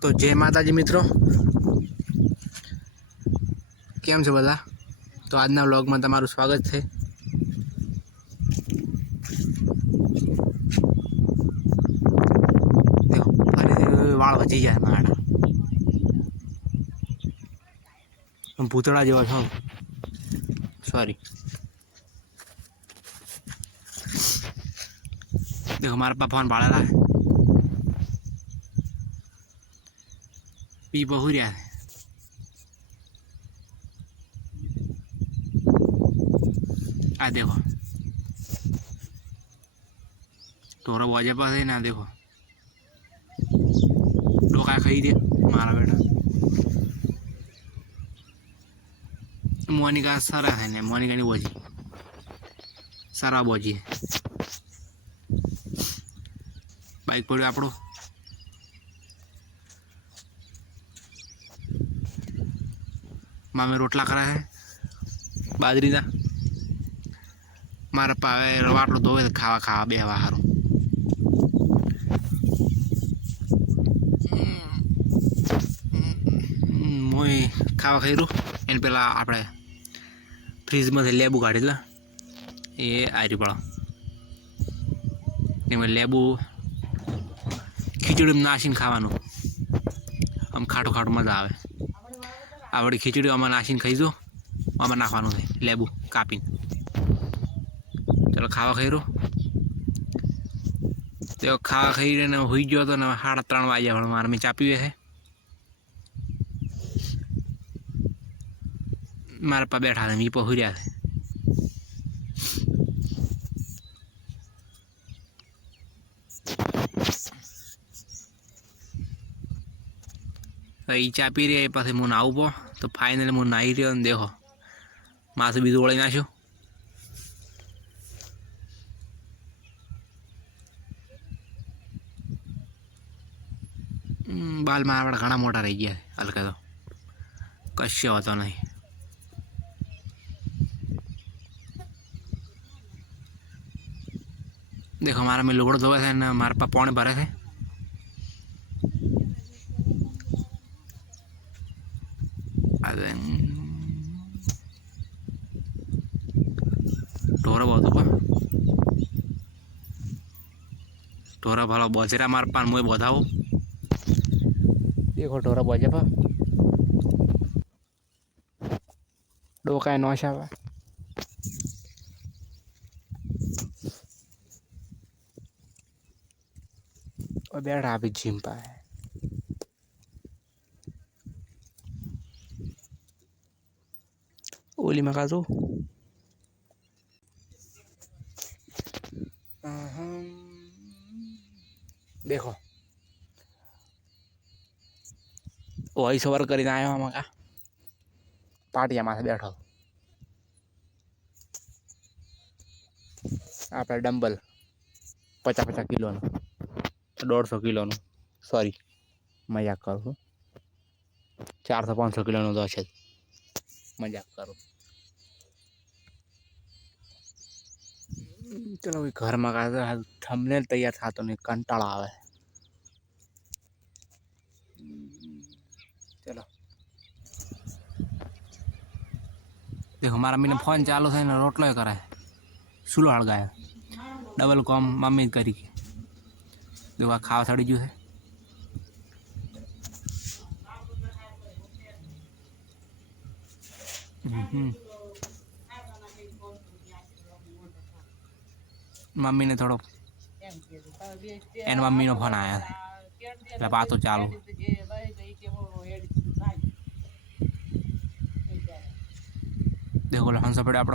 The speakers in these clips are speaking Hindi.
તો જય માતાજી મિત્રો, કેમ છો બધા? તો આજના વ્લોગમાં તમારું સ્વાગત છે. વાળ વધી જાય મારા, ભૂતળા જેવા છો. सॉरी, देखो हमारे पापा फोन बाड़ा रहा है, पी बहु रहा है. आ देखो तोरा बाजे पास है ना, देखो डोका खाई दे मारा बेटा. मोनिका सारा है ने, मोनिका नहीं बोझी सारा बोझी है. बाइक पड़ो आपड़ो मामे रोटला करा है बाजरी का. मारा पावे रवाटलो धोवे खावा खावा बेहवा हारू. मोय खावा खाई रू एन पेला आपणे फ्रीज में लेबू काढ़ेला ए आरी पड़ा लेबू खीचड़ी में नासीन खावानुं. आम खाटो खाटो मजा आवे. आवड़ी खीचड़ी आमां नासीन खाई दो. आमां नाखवानुं है लेबू कापीने. चलो खावा खाई रो. तो खावा खाई ने हुई गयो तो 3:30 वाग्या पण मारे में चा पीवे है. मारे पा बैठा थे, मी पहुँ रहा थे. ई चा पी रही पास मुझे नाव पो तो फाइनली मुझे नाई रही. देखो माथु बीजू वળી नाख्યું. बाल मारा घણા મોટા રહી ગયા હલકે તો કશો હોતો નહીં. देखो हमारा में लुगड़ो धोवे थे ने मारे पा पानी भरे थे. ढोरा बहुत ऊपर ढोरा भला बजेरा मार पान मुझे बताओ. देखो ढोरा बजे पा डोका नौशा और बैठा भी जिम पा है. ओली में काजू देखो वॉइस ओवर કરીને આવ્યો આમાં કા પાટિયા માથે બેઠો. આપણે ડમ્બલ 50 કિલોનું 150 કિલોનું, સોરી મજાક કરું છું. 400-500 કિલોનું તો છે, મજાક કરું. चलो घर में का थंबनेल तैयार था तो नहीं कंटाळा आवे. चलो देखो हमारा मम्मी ने फोन चालू थे ने रोटलो करे सुलो हड़गाया डबल कॉम मम्मी करी के. देखो खावा सड़ी गયું है. मम्मी ने थोड़ो एन मम्मी नो फोन आया था बात चालू. देखो हंस पड़े आप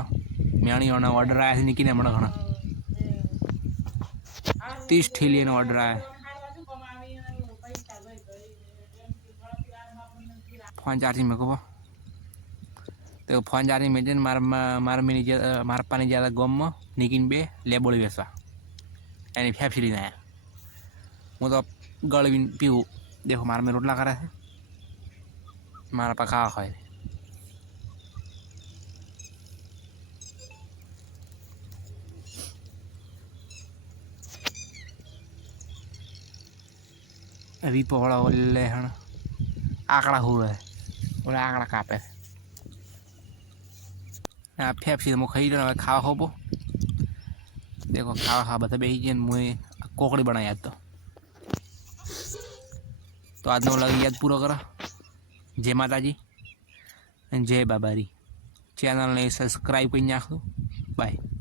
मेणी ऑर्डर आया निकी ने मैं घना 30 ठेली ऑर्डर आया. फोन चार्जिंग में को तो फोन चार्जिंग में मार पानी ज़्यादा गम में निकीन बे लेबोड़ी बेसवा यानी फेफसी ना आया. હું તો ગળવીને પીવું. देखो मार में रोटला करे है मारा पा खावा खाए. રીપો વાળા ઓલે હણ આંકડા હુવે ઓલા આંકડા કાપે આ ફેફસી તો હું ખાઈ રહ્યો હવે ખાવા હોપો દેખો ખાવા ખા બધા બેસી ગયા ને હું કોકડી બનાવી આજ તો આજનો વ્લોગ યાદ પૂરો કરો જય માતાજી અને જય બાબારી ચેનલને સબસ્ક્રાઈબ કરી નાખો બાય